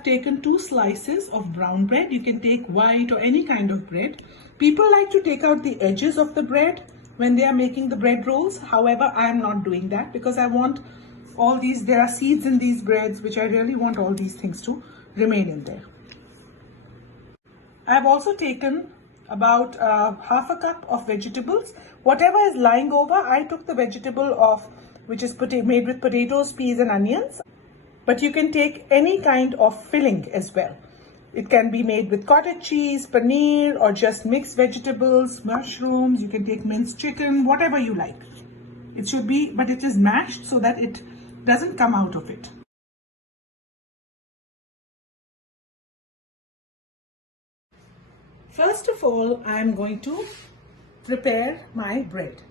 have taken 2 slices of brown bread. You can take white or any kind of bread. People like to take out the edges of the bread when they are making the bread rolls. However, I am not doing that because I want all these, there are seeds in these breads, which I really want all these things to remain in there. I have also taken about half a cup of vegetables. Whatever is lying over, I took the vegetable of which is made with potatoes, peas and onions. But you can take any kind of filling as well. It can be made with cottage cheese, paneer, or just mixed vegetables, mushrooms. You can take minced chicken, whatever you like. It should be, but it is mashed so that it doesn't come out of it. First of all, I am going to prepare my bread.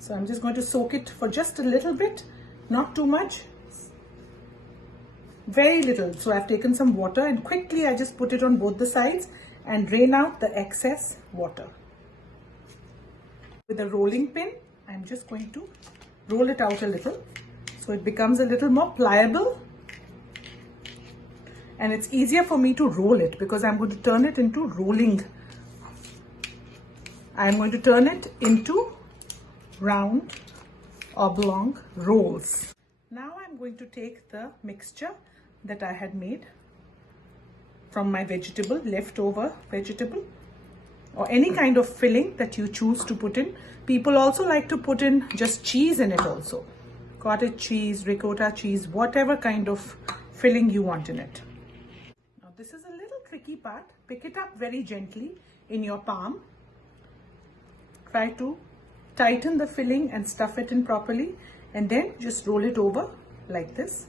So I'm just going to soak it for just a little bit, not too much. Very little. So I've taken some water and quickly I just put it on both the sides and drain out the excess water. With a rolling pin, I'm just going to roll it out a little so it becomes a little more pliable, and it's easier for me to roll it because I'm going to turn it into rolling. I'm going to turn it into round oblong rolls. Now I'm going to take the mixture that I had made from my vegetable, leftover vegetable, or any kind of filling that you choose to put in. People also like to put in just cheese in it also. Cottage cheese, ricotta cheese, whatever kind of filling you want in it. Now this is a little tricky part. Pick it up very gently in your palm. Try to tighten the filling and stuff it in properly, and then just roll it over like this.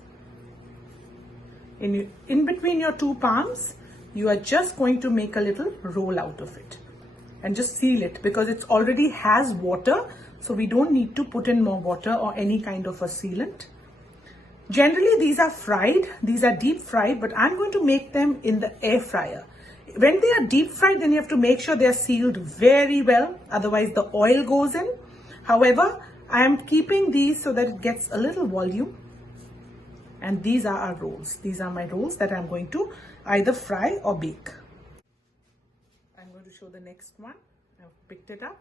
In between your two palms, you are just going to make a little roll out of it and just seal it because it already has water, so we don't need to put in more water or any kind of a sealant. Generally these are fried, these are deep fried, but I'm going to make them in the air fryer. When they are deep fried, then you have to make sure they are sealed very well, otherwise the oil goes in. However, I am keeping these so that it gets a little volume. And these are our rolls. These are my rolls that I'm going to either fry or bake. I'm going to show the next one. I've picked it up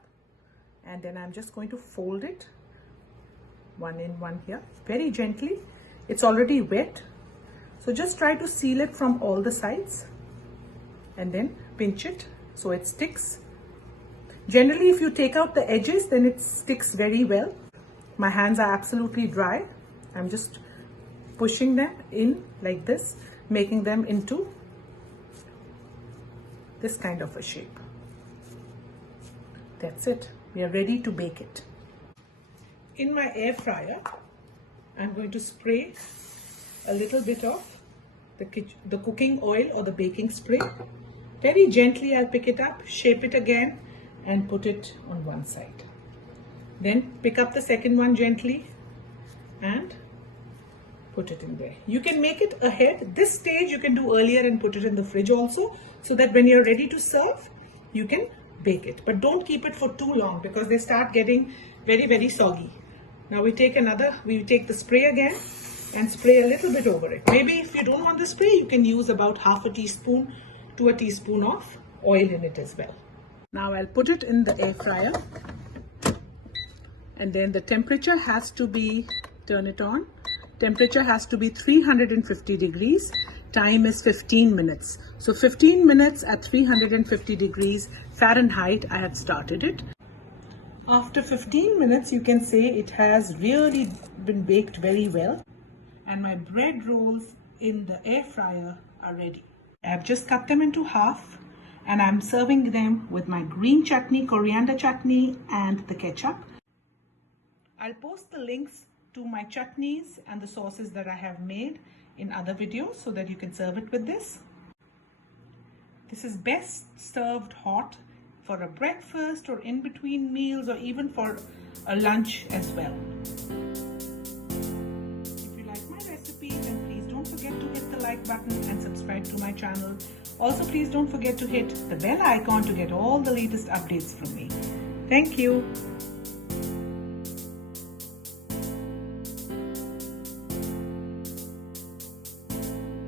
and then I'm just going to fold it, one in, one here, very gently. It's already wet, so just try to seal it from all the sides and then pinch it so it sticks. Generally, if you take out the edges, then it sticks very well. My hands are absolutely dry. I'm just pushing them in like this, making them into this kind of a shape. That's it. We are ready to bake it. In my air fryer, I'm going to spray a little bit of the cooking oil or the baking spray. Very gently I'll pick it up, shape it again and put it on one side. Then pick up the second one gently and put it in there. You can make it ahead. This stage you can do earlier and put it in the fridge also, so that when you're ready to serve, you can bake it. But don't keep it for too long because they start getting very, very soggy. Now we take the spray again and spray a little bit over it. Maybe if you don't want the spray, you can use about half a teaspoon to a teaspoon of oil in it as well. Now I'll put it in the air fryer, and then the temperature has to be, turn it on. Temperature has to be 350 degrees. Time is 15 minutes. So 15 minutes at 350 degrees Fahrenheit, I have started it. After 15 minutes, you can say it has really been baked very well. And my bread rolls in the air fryer are ready. I've just cut them into half and I'm serving them with my green chutney, coriander chutney and the ketchup. I'll post the links to my chutneys and the sauces that I have made in other videos so that you can serve it with this. This is best served hot for a breakfast or in between meals or even for a lunch as well. If you like my recipe, then please don't forget to hit the like button and subscribe to my channel. Also, please don't forget to hit the bell icon to get all the latest updates from me. Thank you.